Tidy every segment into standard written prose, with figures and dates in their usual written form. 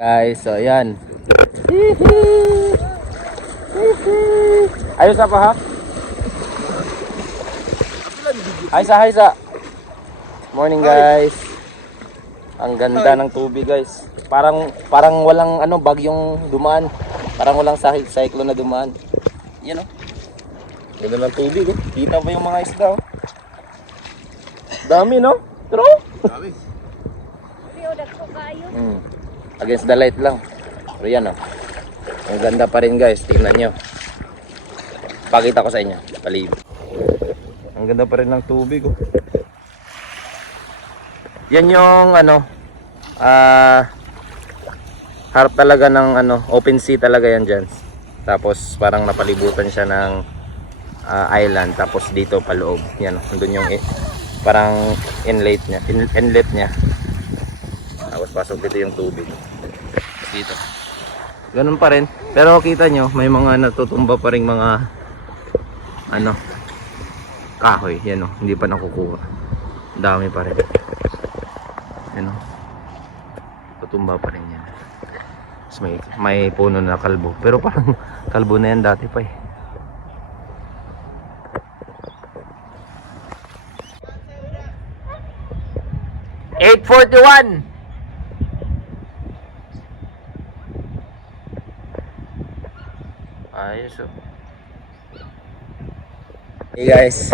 Guys, so ayan. Ayos na pa ha? Hay sa. Morning guys. Ang ganda ng tubig guys. Parang walang bagyong dumaan. Parang walang cyclone na dumaan. Yan oh. Ganda ng tubig oh. Kita ba yung mga isda oh? Dami no? Pero dami. Against the light lang. Pero yan oh. Ang ganda pa rin guys. Tingnan nyo. Pakita ko sa inyo. Palibig. Ang ganda pa rin ng tubig oh. Yan yung harap talaga ng open sea talaga yan dyan. Tapos parang napalibutan siya ng island. Tapos dito paloob. Yan oh. Nandun yung parang inlet niya. Tapos pasok dito yung tubig. Dito. Ganun pa rin. Pero kita nyo, may mga natutumba pa rin mga kahoy. Yan o, hindi pa nakukuha. Dami pa rin. Yan o. Tutumba pa rin yan. Tapos may puno na kalbo. Pero parang kalbo na yan dati pa eh. $8.41. Ayos oh. Hey guys.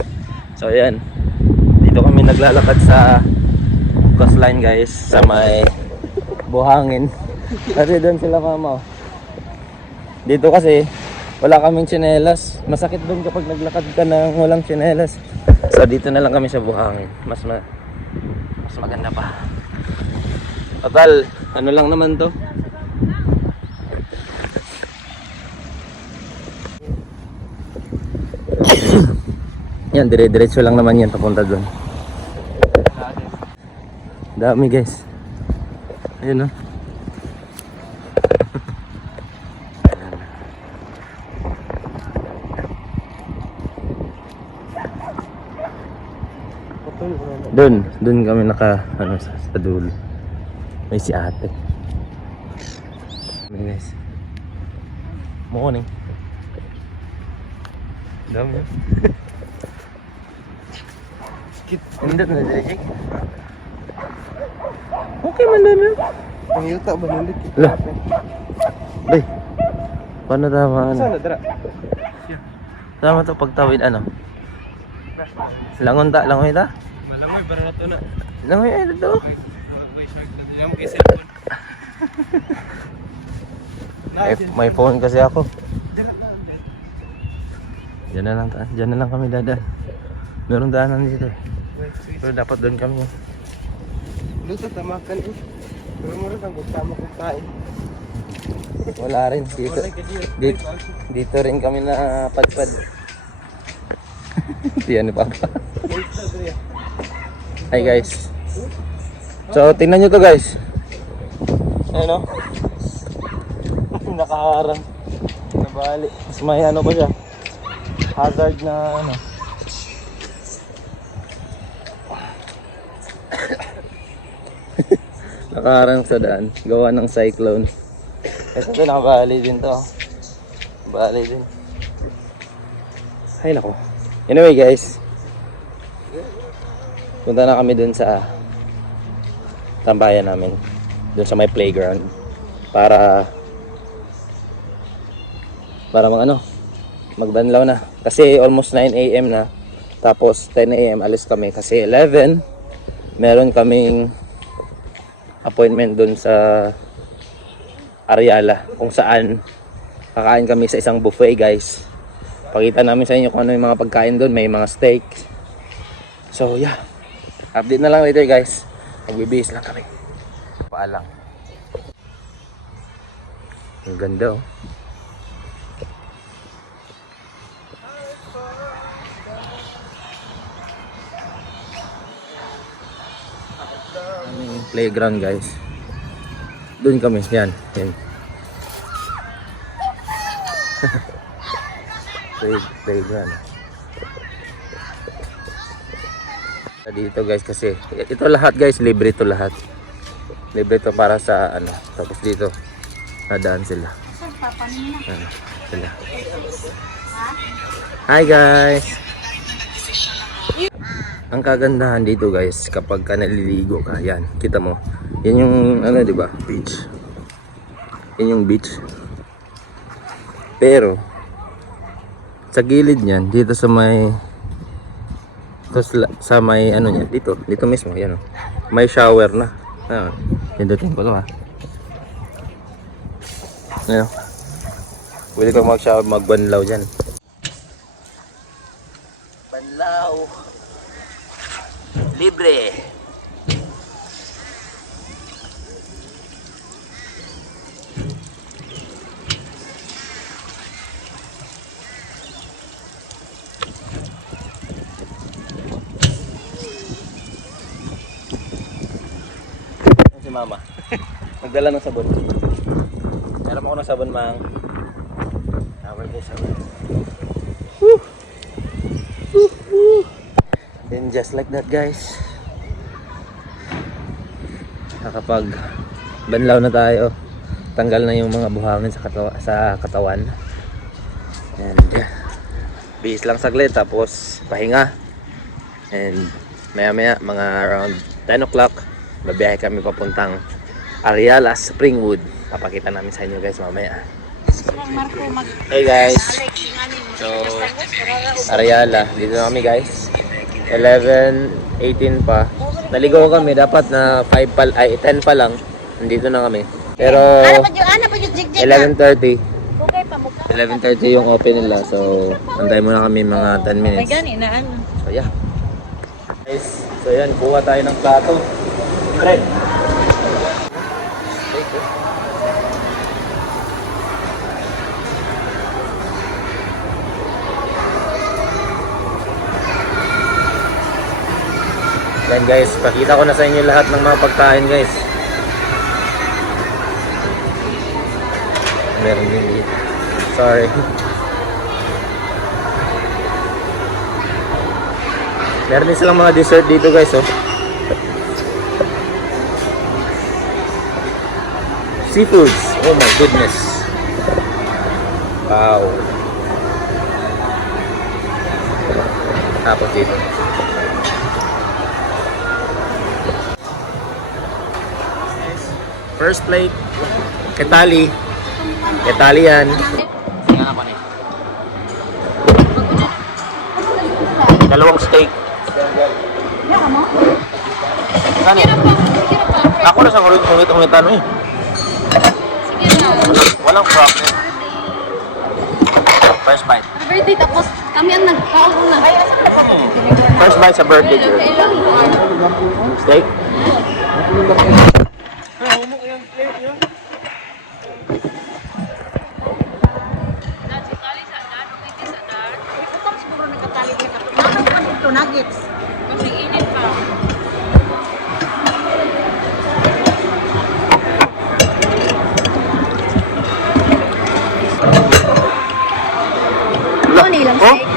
So ayan. Dito kami naglalakad sa coastline guys. Sa may buhangin. Kasi doon sila mama oh. Dito kasi wala kaming tsinelas. Masakit doon kapag naglakad ka na walang tsinelas. So dito na lang kami sa buhangin. Mas maganda pa. Total, ano lang naman to. Yan, dire-diretso lang naman yan papunta doon. Dami guys. Ayun oh. Doon kami sa dulo. May si ate. Hey guys. Morning. Dami yun. Indot na dyan. Okay man na yun. Ang yuta ba nulit? Lah. Bay. Paano tama Saan na dara? Tama to pagtawid Langon ta. Malangoy para na to na. Langoy to. Hindi mo kay cellphone. May phone kasi ako. Diyan na lang kami dadaan. Meron daanan dito. Pero dapat doon kami. Luto tamakan eh. Pero mo rin ang gustama kong kain. Wala rin dito rin kami na padpad. Yan ni Papa. Hi guys. So tingnan nyo to guys. Ayun o. Nakaharang. Nabali. Mas may pa siya. Hazard na nakaharang sa daan. Gawa ng cyclone. Kasi ito nakabali din to. Bali din. Ay nako. Anyway guys. Punta na kami dun sa tambayan namin. Dun sa may playground. Para magbanlaw na. Kasi almost 9 AM na. Tapos 10 AM alis kami. Kasi 11 meron kaming appointment dun sa Ariala. Kung saan kakain kami sa isang buffet guys. Pakita namin sa inyo kung ano yung mga pagkain dun. May mga steak. So yeah. Update na lang later guys. Magbibihis lang kami. Paalang. Ang ganda oh. Playground guys. Doon kami. Yan. Playground. Dito guys kasi ito lahat guys libre, ito lahat Libre to para sa ano. Tapos dito, nadaan sila. Ano, sila. Hi guys! Ang kagandahan dito guys, kapag ka naliligo ka, yan, kita mo. Yan yung, ano, di ba, beach. Yan yung beach. Pero, sa gilid niyan, dito sa may, sa may, ano niya, dito mismo, yan o. May shower na. Ayan, pindutin ko to ha. Ayan. Pwede kang mag-shower, magbanlaw dyan. Banlaw. Libre. Si mama. Nagdala ng sabon. Meron ako ng sabon, mang. Shower ko, shower. Woo! Then just like that guys, nakapag banlaw na tayo, tanggal na yung mga buhangin sa katawan, and bihis lang saglit tapos pahinga, and maya maya mga around 10 o'clock babiyahe kami papuntang Ariala, Springwood. Papakita namin sa inyo guys mamaya. Hey guys, so Ariala, dito na kami guys. 11:18 pa. Naligaw kami, dapat na 10 pa lang. Nandito na kami. Pero 11:30. 11:30 yung open nila. So, antay muna kami mga 10 minutes. So, yeah. Guys, so yan, kuha tayo ng plato. Fred. Yan guys, pakita ko na sa inyo lahat ng mga pagkain guys. Meron din dito. Sorry. Meron din silang mga dessert dito guys, oh. Seafoods. Oh my goodness. Wow. Tapos dito. First plate, ketali. Ketali yan. Dalawang steak. Saan eh? Ako na sa ngungit-ngungitan eh. Walang problem. First bite. Birthday tapos kami ang nagkaon na. First bite sa birthday girl. Steak. Nuggets. Kasi init pa. Mauni lang Oh, steak.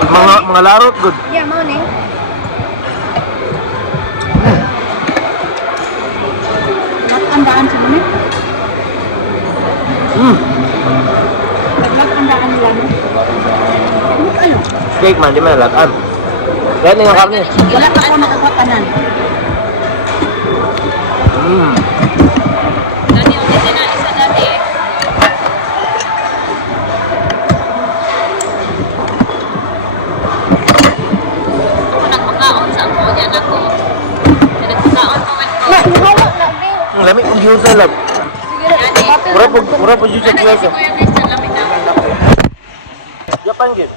mga larot good. Yeah, mauni. Nagandaan sa muna. Nagandaan nila. Ano? Steak man, di man lataan. Kaya nga karne. Wala pa ako nakakatanan. Dati yung isa dati. Ako nagpakaon sa ako yan ako. Nagpakaon ko man ko. Ang lamig kong juice lab. Mura po juice sa juice. Japan gid.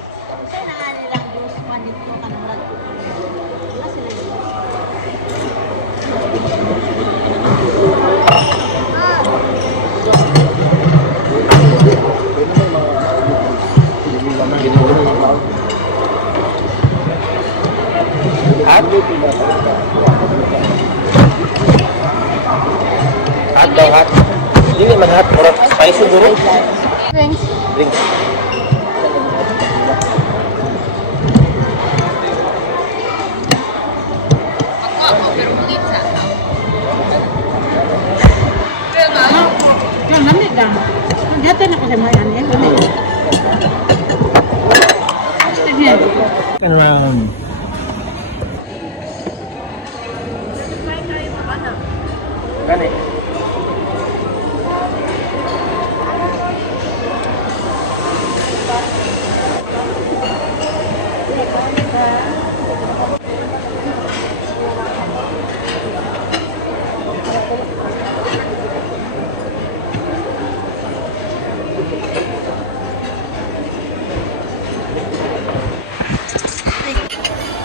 Hot daw, hot. Hindi naman hot, mura spicy siguro. Drinks. Drinks. lang. Dati na kasi may ano eh. Sige. Gani.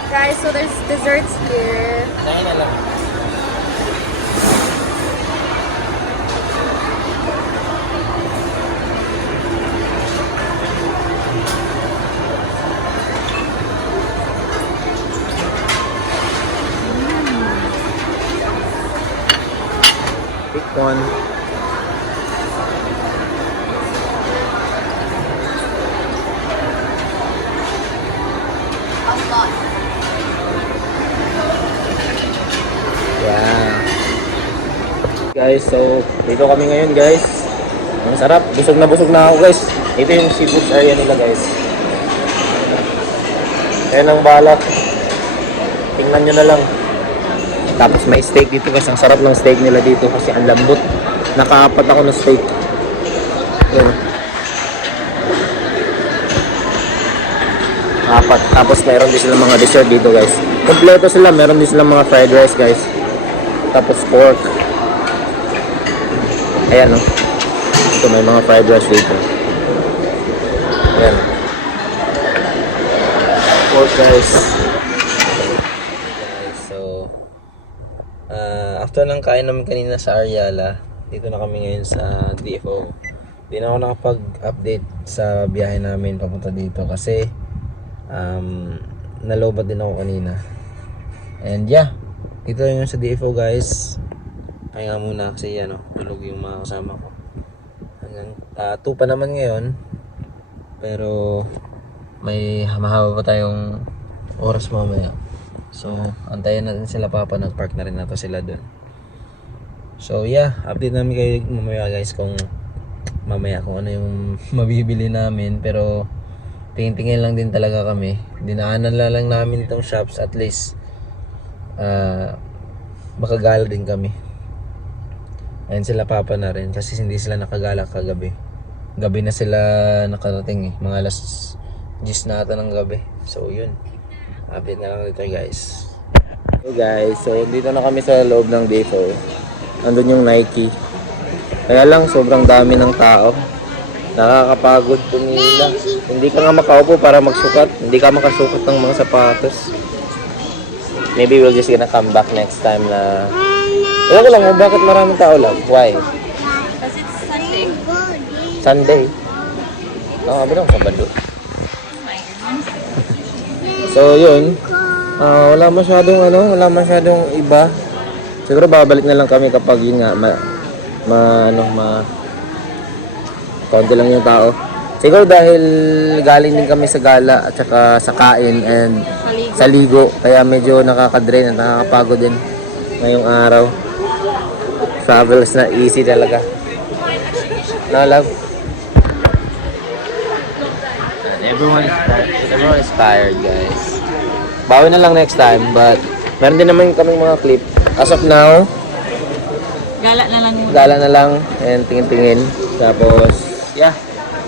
Guys, so there's desserts here. Dahil na lang. Pick one. A lot. Yeah. Guys, so dito kami ngayon guys. Ang sarap. Busog na ako guys. Ito yung seafood area nila guys. Ayan ang balak. Tingnan nyo na lang. Tapos may steak dito guys. Ang sarap ng steak nila dito kasi ang lambot. Nakaapat ako ng steak. Ayan. Apat. Tapos meron din silang mga dessert dito guys. Kompleto sila. Meron din silang mga fried rice guys. Tapos pork. Ayan o. Ito may mga fried rice dito. Ayan. Pork guys. So, after ng kain namin kanina sa Ariala, dito na kami ngayon sa DFO. Hindi na ako nakapag-update sa biyahe namin papunta dito kasi nalobat din ako kanina. And yeah, ito yung sa DFO guys. Kaya nga muna kasi yan tulog yung mga kasama ko. Hanggang 2 pa naman ngayon. Pero may mahaba pa tayong oras mamaya. So antayin natin sila papa. Nag-park na rin nato sila dun. So yeah, update namin kayo mamaya guys kung mamaya kung ano yung mabibili namin. Pero tingin-tingin lang din talaga kami. Dinaanan lang namin itong shops at least makagala din kami. Ayun sila papa na rin kasi hindi sila nakagala kagabi. Gabi na sila nakarating mga alas 10 na ata ng gabi. So yun, update na lang dito guys. So guys, so dito na kami sa loob ng DFO. Andun yung Nike. Kaya lang sobrang dami ng tao. Nakakapagod pumila. Hindi ka nga makaupo para magsukat. Hindi ka makasukat ng mga sapatos. Maybe we'll just gonna come back next time na... Ewan ko lang, bakit maraming tao lang? Why? Kasi it's Sunday. Sunday. Sabi lang, Sabado. So yun, wala masyadong iba. Siguro babalik na lang kami kapag yun nga, kaunti lang yung tao. Siguro dahil galing din kami sa gala at saka sa kain and sa ligo. Kaya medyo nakaka-drain at nakakapagod din ngayong araw. Travels na easy talaga. No, love? Everyone is tired guys. Bawi na lang next time, but meron din naman kaming mga clip. As of now, gala na lang and tingin-tingin. Tapos, yeah,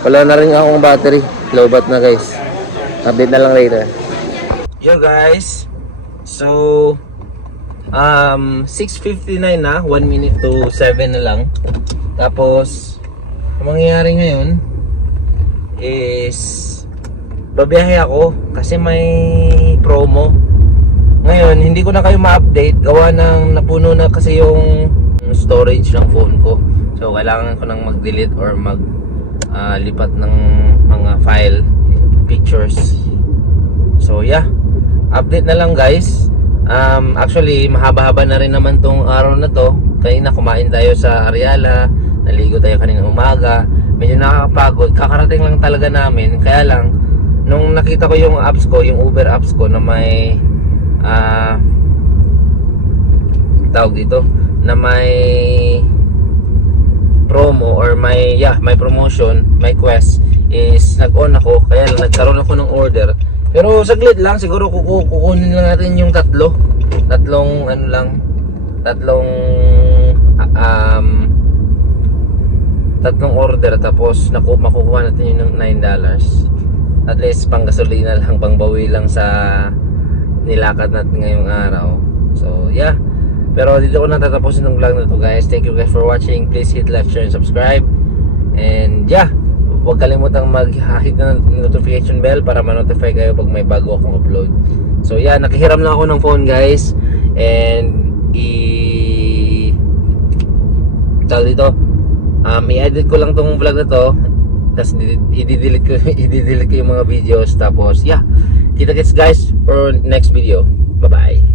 wala na rin akong battery. Lowbat na guys. Update na lang later. Yo guys, so 6:59 na, 1 minute to 7 na lang. Tapos, ang mangyayari ngayon is babiyahe ako kasi may promo. Ngayon, hindi ko na kayo ma-update gawa ng napuno na kasi yung storage ng phone ko. So, kailangan ko nang mag-delete or lipat ng mga file, pictures. So, yeah. Update na lang guys. Actually, mahaba-haba na rin naman tong araw na to. Kanina kumain tayo sa Ariala. Naligo tayo kanina umaga. Medyo nakakapagod. Kakarating lang talaga namin. Kaya lang, nung nakita ko yung apps ko, yung Uber apps ko na may tawag dito, na may promo or may promotion, may quest is nag-on ako, kaya lang nagkaroon ako ng order. Pero saglit lang, siguro kukunin lang natin yung tatlong order, tapos makukuha natin yung $9. At least pang gasolina lang, pang bawi lang sa nilakad natin ngayong araw. So yeah, pero dito ko na tatapusin ng vlog na to, guys. Thank you guys for watching. Please hit like, share, and subscribe. And yeah, huwag kalimutang mag-hit na notification bell para ma-notify kayo pag may bago akong upload. So yeah, nakihiram lang ako ng phone, guys. And i-edit ko lang tong vlog na to, tapos i-delete ko yung mga videos. Tapos yeah, kita-kits guys for next video. Bye bye.